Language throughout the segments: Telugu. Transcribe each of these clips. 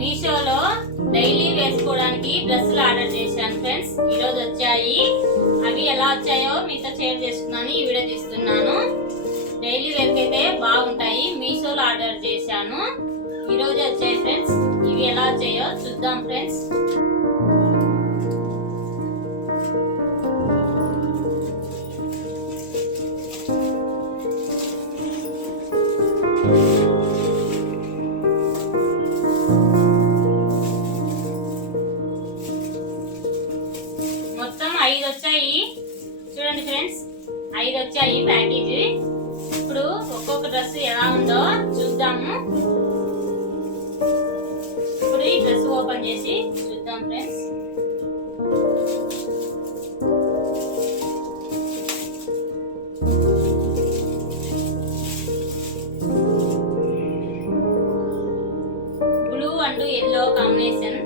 మీషోలో డైలీ వేసుకోవడానికి డ్రెస్సులు ఆర్డర్ చేశాను ఫ్రెండ్స్. ఈరోజు వచ్చాయి. అవి ఎలా వచ్చాయో మీతో షేర్ చేసుకున్నాను, ఈ వీడియో తీస్తున్నాను. డైలీ వేర్కి అయితే బాగుంటాయి. మీషోలో ఆర్డర్ చేశాను, ఈరోజు వచ్చాయి ఫ్రెండ్స్. ఇవి ఎలా వచ్చాయో చూద్దాం ఫ్రెండ్స్. మొత్తం 5 వచ్చాయి చూడండి ఫ్రెండ్స్. 5 వచ్చాయి ప్యాకేజీ. ఇప్పుడు ఒక్కొక్క డ్రెస్ ఎలా ఉందో చూద్దాము. ఇప్పుడు ఈ డ్రెస్ ఓపెన్ చేసి చూద్దాం friends. Blue and yellow combination.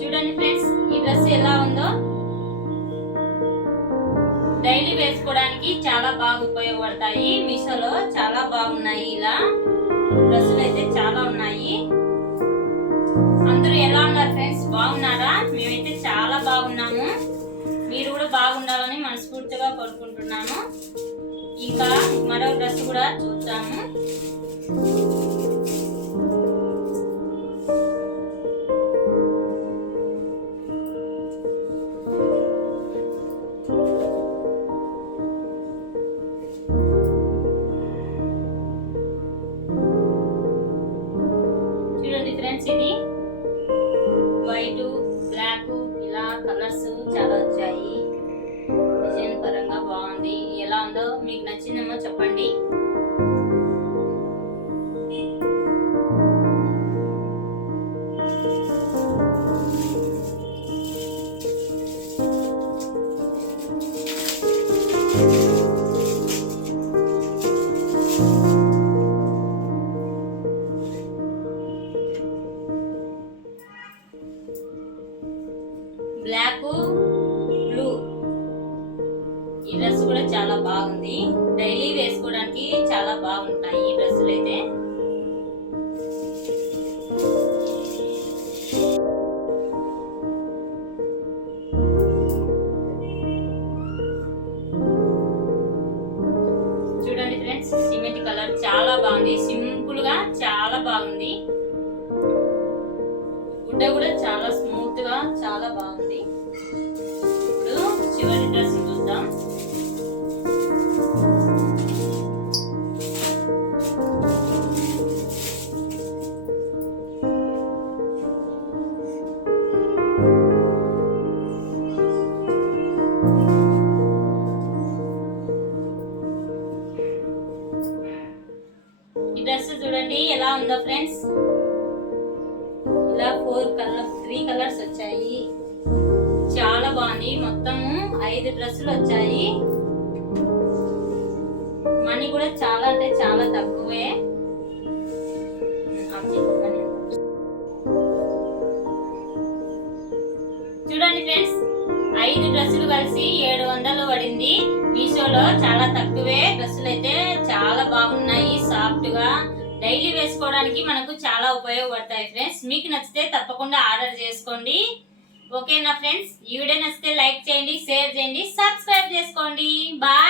చూడండి ఫ్రెండ్స్, ఈ డ్రెస్ ఎలా ఉందో. డైలీ వేసుకోవడానికి చాలా బాగా ఉపయోగపడతాయి. మీషోలో చాలా బాగున్నాయి. ఇలా డ్రెస్సులు అయితే చాలా ఉన్నాయి. అందరూ ఎలా ఉన్నారు ఫ్రెండ్స్? బాగున్నారా? మేమైతే చాలా బాగున్నాము. మీరు కూడా బాగుండాలని మనస్ఫూర్తిగా కోరుకుంటున్నాను. ఇంకా మరో డ్రెస్ కూడా చూద్దాము. చూడండి ఫ్రెండ్స్, ఇది వైట్, బ్లాక్, ఇలా కలర్స్ చాలా వచ్చాయి. డిజైన్ పరంగా బాగుంది. ఎలా ఉందో మీకు నచ్చిందేమో చెప్పండి. బ్లాక్, బ్లూ, ఈ డ్రెస్ కూడా చాలా బాగుంది. డైలీ వేసుకోవడానికి చాలా బాగుంటాయి ఈ డ్రెస్సులు అయితే. చూడండి ఫ్రెండ్స్, సిమెంట్ కలర్ చాలా బాగుంది. సింపుల్ గా చాలా బాగుంది. గుడ్డ కూడా చాలా స్మూత్ గా చాలా బాగుంది. ఇప్పుడు చివరి డ్రెస్ చూద్దాం. ఈ డ్రెస్ చూడండి ఎలా ఉందో ఫ్రెండ్స్. ఇలా 3 కలర్స్ వచ్చాయి. చాలా బాగుంది. మొత్తము 5 డ్రెస్సులు వచ్చాయి. మనీ కూడా చాలా అంటే చాలా తక్కువే. చూడండి ఫ్రెండ్స్, 5 డ్రెస్సులు కలిసి 700 పడింది. మీషోలో చాలా తక్కువే. డ్రెస్సులు అయితే చాలా బాగున్నాయి. సాఫ్ట్ గా డైలీ వేసుకోవడానికి మనకు చాలా ఉపయోగపడతాయి ఫ్రెండ్స్. మీకు నచ్చితే తప్పకుండా ఆర్డర్ చేసుకోండి. ఓకేనా ఫ్రెండ్స్? ఈ వీడియో నచ్చితే లైక్ చేయండి, షేర్ చేయండి, సబ్స్క్రైబ్ చేసుకోండి. బాయ్.